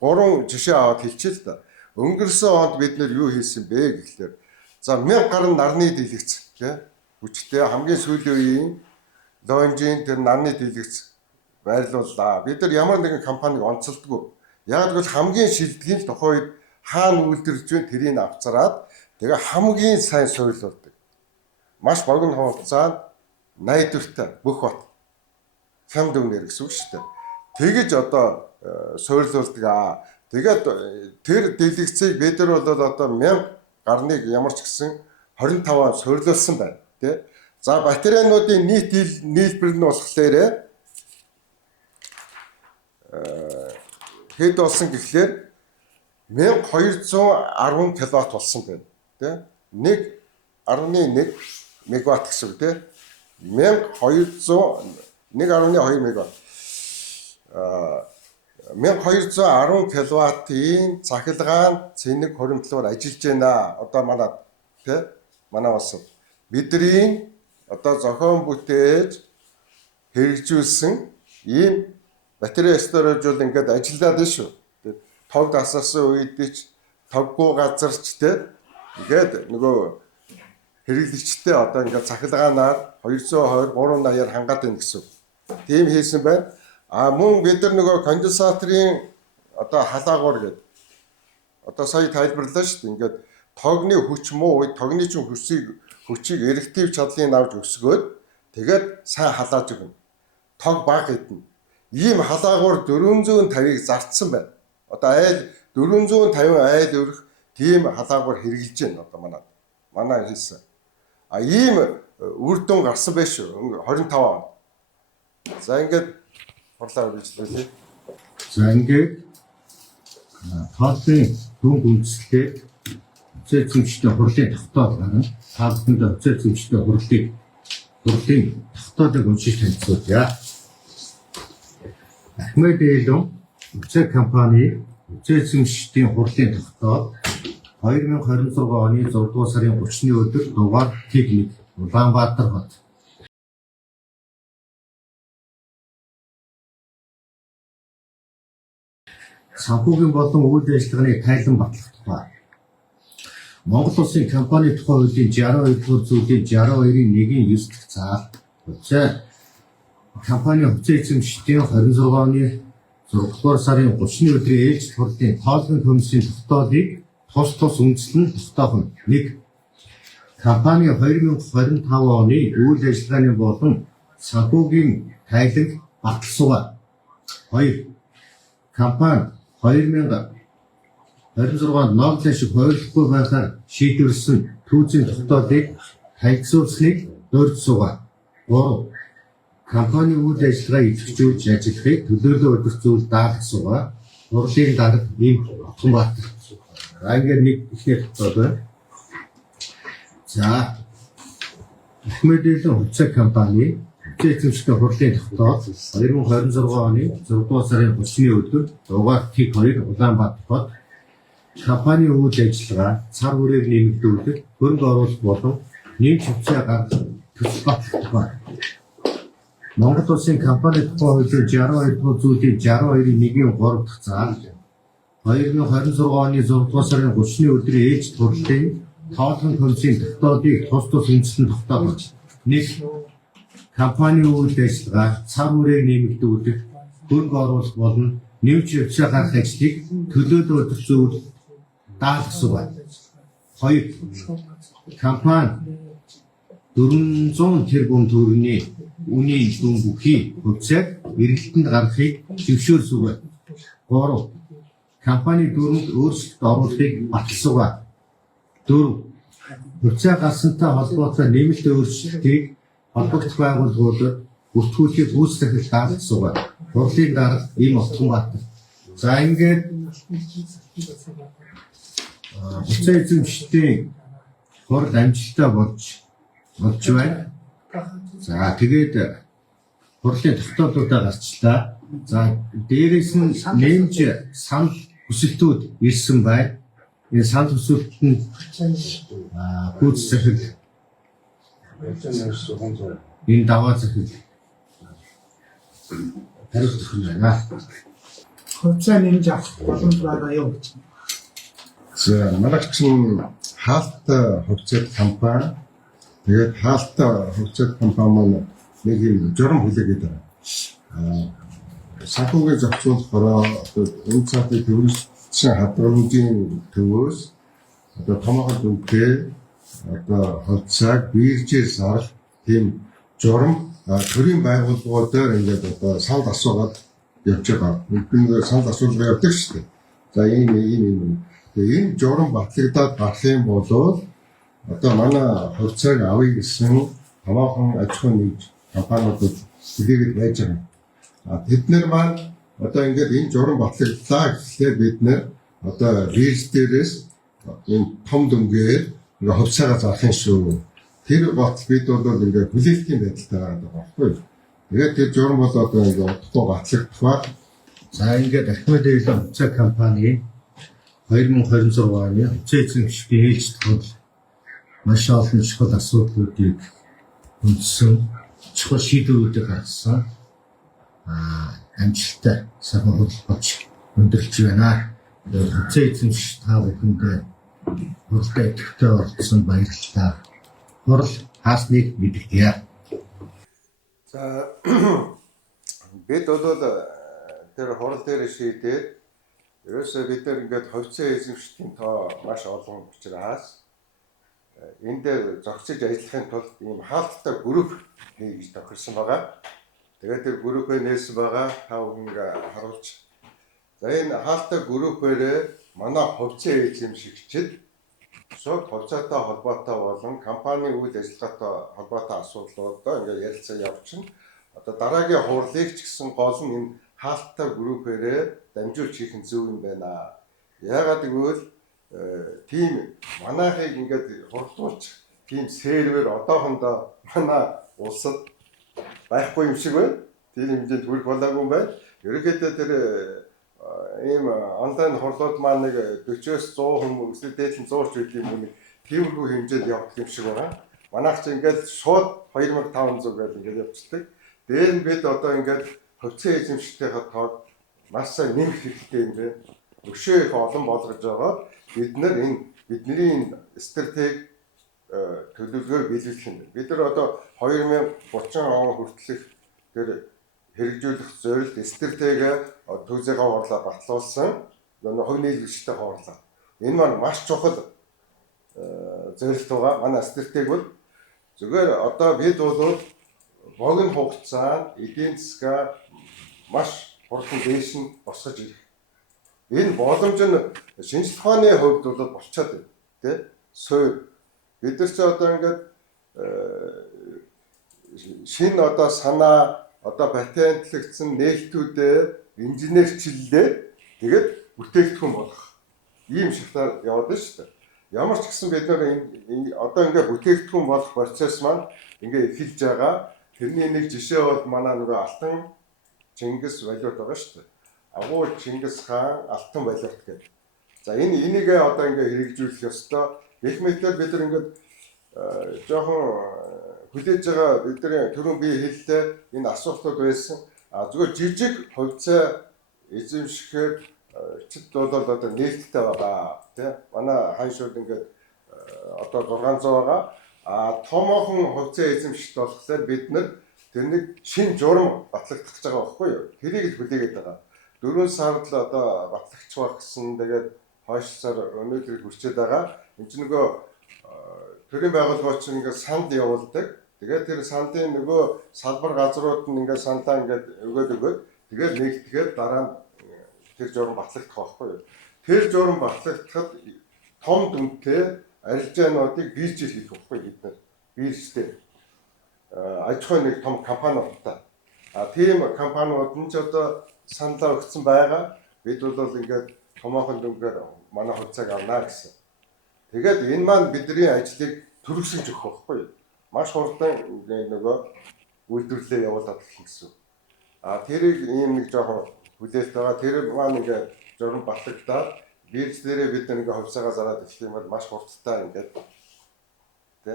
3 жишээ аваад хэлчихье л да. Өнгөрсөн онд бид нэр юу хийсэн бэ гэхлээр за 1000 гаруй нарны дэлгэц тий хүчтэй хамгийн сүүлийн үеийн лонжийн тэр нарны дэлгэц байрлууллаа. Бид нар ямар нэгэн компаниг онцолдгүй. Яг л хамгийн шилдгийн тухайн үед хаана үйлдвэрлэж байна тэрийг авцараад тэгээ хамгийн сайн суйлуулдаг. Маш богино хугацаанд найдвартай бүх бат хям дүнээр гэсэн үг шүү дээ. Тэгэж одоо суйлуулдаг. Тэгээд тэр дэлгэцийг бид нар бол одоо 1000 гарныг ямар ч гэсэн 25-аар суйрлуулсан байна. Тэ? За батарейнуудын нийт нийлбэр нь болохоор хэд болсон гэхлээр 1210 кВт болсон байна. Тэ? 1.1 мегаватт гэсэн үг тий. 1.2 мегаватт. 1210 кВт-ийн цахилгаан цэник хуримтлуур ажиллаж байна. Одоо манай тий манай улс бидний одоо зохион бүтээж хэрэгжүүлсэн ийм батарей storage бол ингээд ажиллаад байна шүү. Тог дасарсан үед ч тоггүй газарч тий ингээд нөгөө хэрэглэгчтэй одоо ингээд цахилгаанаар 220 380-аар хангаад байна гэсэн. Тийм хийсэн байна. Мөн бид нар нөгөө конденсаторын одоо халаагуур гэдэг одоо сая тайлбарлаа шүү дээ. Ингээд тогны хүч муу үед тогны чинь хүчийг эргэв чадлыг авч өсгөөд тэгээд сайн халааж өгнө. Тог бага хэднэ. Ийм халаагуур 450-ыг зарцсан байна. Одоо айл 450 айл өрх тийм халаагуур хэрэгжилж байна одоо манай хийсэн. Ийм үр дүн гарсан байх шүү 25 он. За ингээд хурлаа үргэлжлүүлээ. За ингээд тооллын дүн гүнзэлтэй зэцэмчтэй хурлын тогтоол байна. Таалбанд зэцэмчтэй хурлын тогтоолыг уншиж танилцуулъя. Ахмед айлаг Уцэг компани зэцэмчдийн хурлын тогтоол 2026 оны 6 дугаар сарын 30-ны өдөр дугаар техник Улаанбаатар хот. Санхүүгийн болон үйл ажиллагааны тайлан батлах тухай. Монгол Улсын компани тухай хуулийн 62 дугаар зүйлийн 62-ийн 1-ийн 9 дахь цаал Уцэг компани хувьцаа эзэмшдийн 26 оны 6 дугаар сарын 30-ны өдрийн ээлжид хурлын тоолгын комиссийн тогтоолыг тус үндэслэн тогтоох нь 1. Компани 2025 оны үйл ажиллагааны болон санхүүгийн тайланг баталсугаа. 2. Компани 2026-нд Нобелийн шиг хойрлохгүй байхаар шийдвэрлсэн түүцийн тогтоолыг танилцуулсныг дурдсугаа. 3. Компани үйл ажиллагаа идэвхжүүлж ажиллахыг төлөөлөө удирдах даалгасугаа. Хурлын дарга ийм Улаанбаатар. Ингээд нэг ихнэр тогтоол байна. За Ахмед айлаг Уцэг компани эзэмшдэг хурлын тогтоол 2026 оны 6 дугаар сарын 30-ны өдөр дугаар Т2 Улаанбаатар хот компани үйл ажиллагаа цар хүрээг нэмэгдүүлэх, хөрөнгө оруулалт болон нэмж хувьцаа гаргах төсөл батлах байна. Монгол Улсын компани тухай хуулийн 62 дугаар зүйлийн 62-ийн 1-ийн 3 дахь заал 2026 оны 6 дугаар сарын 30-ны өдрийн ээлжид хурлын тоолгын комиссийн тогтоолыг тус үндэслэн тогтоох. 1. Компани үйл ажиллагаа цар хүрээг нэмэгдүүлэх, хөрөнгө оруулалт болон нэмж хувьцаа гаргах ажлыг төлөөлөө удирдах даалгасан байна. 2. Компани 400 тэрбум төгрөгийн үнийн дүн бүхий хувьцааг эргэлтэнд гаргахыг зөвшөөрсөв. 3. Компани дүрмд өөрчлөлт оруулахыг баталсугаа. 4. Хувьцаа гарсантай холбоотой нэмэлт өөрчлөлтийг холбогдох байгууллагуудад бүртгүүлгийг гүйцэтгэх даалгавар суугаад хурлын дарга ийм Улаанбаатар. За ингээд хуцаа эзэмшлийн хурал амжилттай болж байна. За тэгээд хурлын тогтоолуудаа гарчлаа. За дээрээс нь нэмж санал хүсэлтүүд ирсэн байна. Энэ санал хүсэлтэнд гүйцэтгэх энэ даваа захил хариулах юм байна. хувьцаа нэмж авах боломж байгаа юу гэж. За манайх чинь хаалттай хувьцат компани. Тэгээд хаалттай хувьцат компани маань нэг юм журам хүлээгээд байна. Санхүүгээ зохицуулахаараа энэ цаатыг төвлөрсөн хадгаламжийн төвөөс одоо томоохон дүнтэй одоо хувьцааг биержээр зарах тийм журам төрийн байгууллагуудаар ингээд одоо санал асуугаад явж байгаа. Нэгэн санал асуулга явдаг шүү дээ. За ийм. Тэгээ энэ журам батлагдаад гарах юм бол одоо манай хувьцааг авъя гэсэн томоохон аж ахуйн нэгж компаниудад хүлээгээд байж байгаа. Бид нар маань одоо ингээд энэ журам батлагдлаа гэхлээр бид нар одоо бирж дээрээс энэ том дүнгээр ингээ хувьцаагаа зарах юм шүү. Тэр батал бид бол ингээ хүлээлтийн байдалтай байгаа байхгүй. Тэгээд тэр журам бол одоо ингээ удахгүй батлагдах. За ингээд Ахмад Эйлэн хувьцаа компани 2026 оны хувьцаа эзэмшлийн ээлжид маш олон чухал асуудлуудыг хүндсэн чухал шийдвэрүүдийг гаргасан. Амжилттай сайхан хурал болж өндөрлж байна. Хувьцаа эзэмших та бүхэндээ хуралдаа идэвхтэй оролцсон баярлалаа. Хурал хаасныг мэдгье. За бид бол тэр хурал дээр шийдээд ерөөсөө бид нар ингээд хувьцаа эзэмшлийн тоо маш олон учраас энэ дээр зохицож ажиллахын тулд ийм хаалттай групп хийж тохирсон байгаа. Тэгээд тэр группээ нээсэн байгаа та бүхэн харуулж. За энэ хаалттай группээрээ манай хувьцаа эзэмшигчид шууд хувьцаатай холбоотой болон компани үйл ажиллагаатай холбоотой асуудлуудаа ингээд ярилцсан явчихна. Одоо дараагийн хурлыг ч гэсэн гол нь энэ хаалттай группээрээ дамжуулж хийх нь зөв юм байна. Яагаад гэвэл тийм манайхыг ингээд хурдуулж тийм сервер одоохондоо манай улсад байхгүй юм шиг байна. Тэр хэмжээнд хүрэх болоогүй юм байна. Ерөнхийдөө тэр ийм онлайн хурлууд маань нэг 40-с 100 хүмүүс дээдлэн 100 ч үгүй юм нэг тиймэрхүү хэмжээнд явах юм шиг байна. Манайх ч ингээд шууд 2500 гэж ингээд явчихдаг. Дээр нь бид одоо ингээд хувьцаа эзэмшигчдийн тоог маш сайн нэмэх хэрэгтэй юм байна. Өшөө их олон болгож байгаа. Бид нар энэ бидний стратеги төлөвлөгөө биелүүлэх юм байна. Бид нар одоо 2030 он хүртэлх тэр хэрэгжүүлэх зорилт стратеги төвзөөгөө хурлаа батлуулсан. Энэ хувь нийлэгчтэй хурлаа. Энэ маань маш чухал зорилт байгаа. Манай стратеги бол зүгээр одоо бид бол богино хугацаанд эдийн засгаа маш хурдан дээш нь босгож ирэх. Энэ боломж нь шинжлэх ухааны хувьд бол болчиход байна. Тэ? Суур. Бид нар ч одоо ингээд шинэ одоо санаа одоо патентлэгдсэн нээлтүүдээр инженерчлэлээр тэгээд бүтээгдэхүүн болох ийм шалтгаан яваад байна шүү дээ. Ямар ч гэсэн бид нар одоо ингээд бүтээгдэхүүн болох процесс маань ингээд эхэлж байгаа. Тэрний нэг жишээ бол манай нөгөө Алтан Чингис валют байгаа шүү дээ. Агуу Чингис хаан Алтан валют гэдэг. За энийг одоо ингээд хэрэгжүүлэх ёстой. Гэх мэтээр бид нар ингээд жоохон хүлээж байгаа бидний түрүүн би хэллээ энэ асуултууд байсан. Зүгээр жижиг хувьцаа эзэмшихээр чид бол одоо нээлттэй байгаа. Тэ? Манай ханшууд ингээд одоо 600 байгаа. Томоохон хувьцаа эзэмшигт болохоор бид нар тэрнийг шин журам батлагдах гэж байгаа байхгүй юу? Тэрийг л хүлээгээд байгаа. 4 сард л одоо батлагч байх гэсэн тэгээд хойшлсаар өнөөдөр хүрчээд байгаа. Энд чинь нөгөө төрийн байгууллагууд чинь ингээд санд явуулдаг. Тэгээд тэр сандын нөгөө салбар газрууд нь ингээд сандаа ингээд өгөөд тэгээд нэгтгэхэд дараа нь тэр журам батлагдах байхгүй юу? Тэр журам батлагдахад том дүнтэй арилжаануудыг биржээр хийх байхгүй бид нар. Биржтэй аж ахуйн нэг том компаниудтай тийм компаниуд нь ч одоо саналаа өгсөн байгаа. Бид бол ингээд томоохон дүнгээр манай хувьцааг авнаа гэсэн. Тэгээд энэ маань бидний ажлыг төрөвшүүлж өгөх байхгүй юу? Маш хурдан нөгөө үйлдвэрлэлээ явуулаад гэх гэсэн. Тэрийг ийм нэг жоохон хүлээлт байгаа. Тэр маань ингээд журам батлагдаад бирж дээрээ бид нэг хувьцаагаа зараад ирэх юм бол маш хурдтай ингээд тэ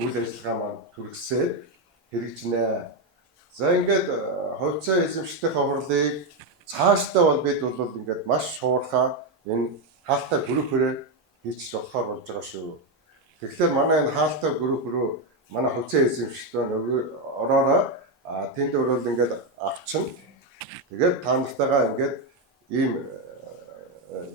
үйл ажиллагаа маань төрөлсөд хэрэгжинэ. За ингээд хувьцаа эзэмшдэг ховрлыг цаашдаа бол бид бол ингээд маш шуурхаа энэ хаалттай группээрээ хийчих болохоор болж байгаа шүү. Тэгэхээр манай энэ хаалттай групп руу манай хувьцаа эзэмшигчдээ ороороо тэнд өрөөл ингээд авчин. Тэгээд та нартайгаа ингээд ийм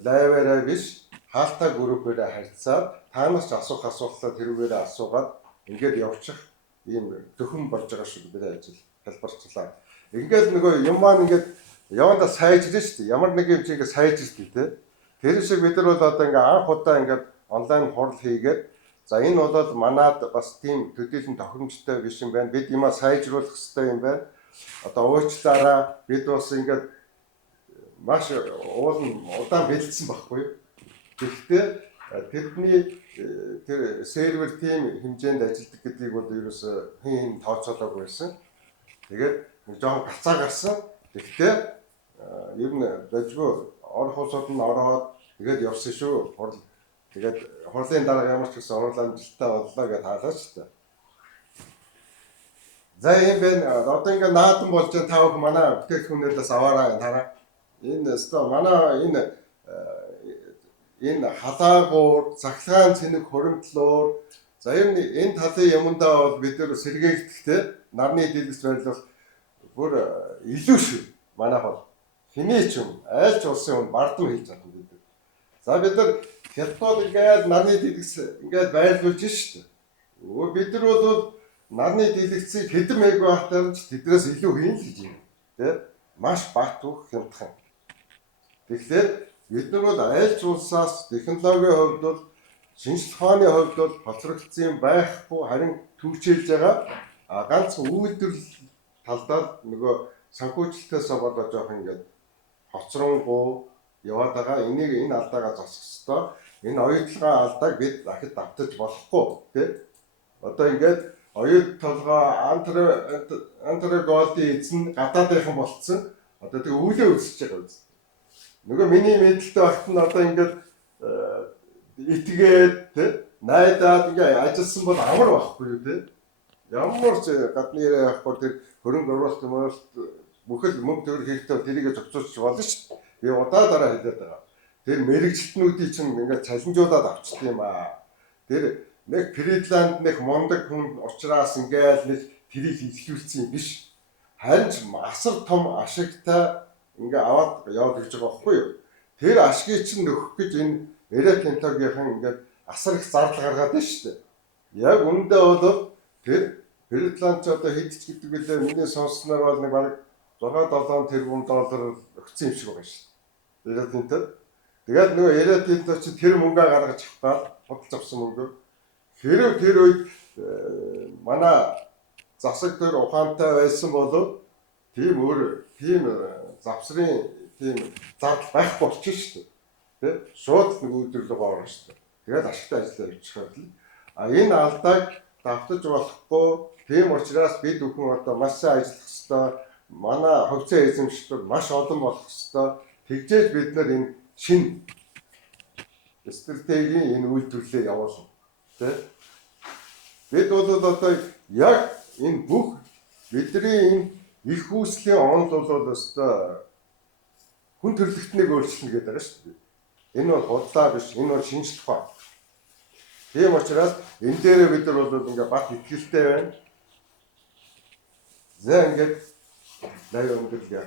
лайваараа биш хаалттай группээрээ харьцаад таанаас ч асуух асуултаа тэрүүгээрээ асуугаад ингээд явчих ийм төхөн болж байгаа шүү бидний ажил хэлбэрчлээ. Ингээд нөгөө юм маань ингээд явандаа сайжирна шүү дээ. Ямар нэг юм чи ингээд сайжирч дээ. Тэр шиг бид нар бол одоо ингээд анх удаа ингээд онлайн хурал хийгээд за энэ бол манад бас тийм төдийлөн тохиромжтой биш юм байна. Бид юмаа сайжруулах хэрэгтэй юм байна. Одоо уучлаарай. Бид бас ингээд маш удаан бэлдсэн байхгүй юу. Гэхдээ тэдний тэр сервер тим хэмжээнд ажилладаг гэдгийг бол ерөөсө хэн тооцоолоогүй байсан. Тэгээд нэг жоохон гацаа гарсан. Гэхдээ ер нь дажгүй орох улсууд нь ороод тэгээд явсан шүү. Хурал тэгээд хурлын дараа ямар ч гэсэн урал амжилттай боллоо гэж хаалаа шүү дээ. За энэ бэн одоо ингээд наадам болж байгаа тав манай бүтээгдэхүүнээс аваараа тараа. Энэ өстө манай энэ халаагуур, цахилгаан цэнэг хуримтлуур за ер нь энэ талын юмдаа бол бид нэр сэргээгдэхтэй нарны дэлгэц байрлал бүр илүү шүү. Манайх бол хэний ч юм айл ч улсын хүн бардам хийж чадсан бид. За бид нар хятад ингээд нарны дэлгэц ингээд байрлуулж шүү дээ. Бид нар бол нарны дэлгэцийг хэдэн мегаваттаар ч тэднээс илүү хийн л гэж юм. Тэ маш бат бүх хямдхан. Тэгэхээр бид нар бол айл ч улсаас технологийн хувьд бол шинжлэх ухааны хувьд бол хоцрогдсон байхгүй харин түгжүүлж байгаа. Ганц үйлдвэрлэл талдаа нөгөө санхүүжилтээс болоод жоох ингээд хоцронгуу яваад байгаа. Энэ алдаагаа засах хэрэгтэй. Энэ оюутлагын алдааг бид дахид давтаж болохгүй тийм. Одоо ингээд оюут толгой антрагоолын эзэн гадаадынхан болцсон. Одоо тэг үүлээ үсэж байгаа үст. Нөгөө миний мэдлэлтэй багт нь одоо ингээд итгээд тийм найдаад ингээд ажилласан бол амар байхгүй юу тийм. Ямар ч гадны яриа явахгүй тэр хөрөнгө оруулалт бүхэл мөнгө төгрөг хэрэгтэй тэрийгэ зохицуулж болно шүү дээ. Би удаа дараа хэлээд байгаа. Тэр мэрэгчлэтнүүдийг чинь ингээд цалинжуулаад авчт юм аа. Тэр нэг Фридланд нэг мондөг хүн учраас ингээд нэг тэрийг хэлүүлсэн юм биш. Харин ч асар том ашигтай ингээ аваад яваад гэж байгаа байхгүй юу? Тэр ашгийг чинь нөхөх гэж энэ Эрекентогийнхан ингээд асар их зардал гаргаад байна шүү дээ. Яг үүндээ бол тэр Фридланд ч одоо хэд ч гэдэг үлээ миний сонссноор бол нэг бараг 6-7 тэрбум доллар өгсөн юм шиг байгаа шүү дээ. Эрекентод. Тэгээд нөгөө Эрекентод чи тэр мөнгөө гаргаж аваад худалдаж авсан мөнгөө хэрэг тэр үед манай засаг төр ухаантай байсан бол тийм завсрын тийм зардал байхгүй болчих шүү дээ. Тэ? Шууд нэг үйлдвэрлэлөөр орно шүү дээ. Тэгээд ашигтай ажиллаж явчихад л. Энэ алдааг давтаж болохгүй. Тийм учраас бид бүхэн одоо маш сайн ажиллах ёстой. Манай хувьцаа эзэмшигчид маш олон болох ёстой. Тэгжээж бид нар энэ шинэ стратегийн энэ үйлдвэрлэлээ явуулна. Тэ? Бид бол одоо яг энэ бүх бидний энэ их үүслийн онд бол өстой хүн төрөлхтнийг өөрчлөнө гэдэг байгаа шүү дээ. Энэ бол худлаа биш, энэ бол шинжлэх ухаан. Тийм учраас энэ дээрээ бид нар бол ингээ бат итгэлтэй байна. За ингээд лайв өндөрлөе.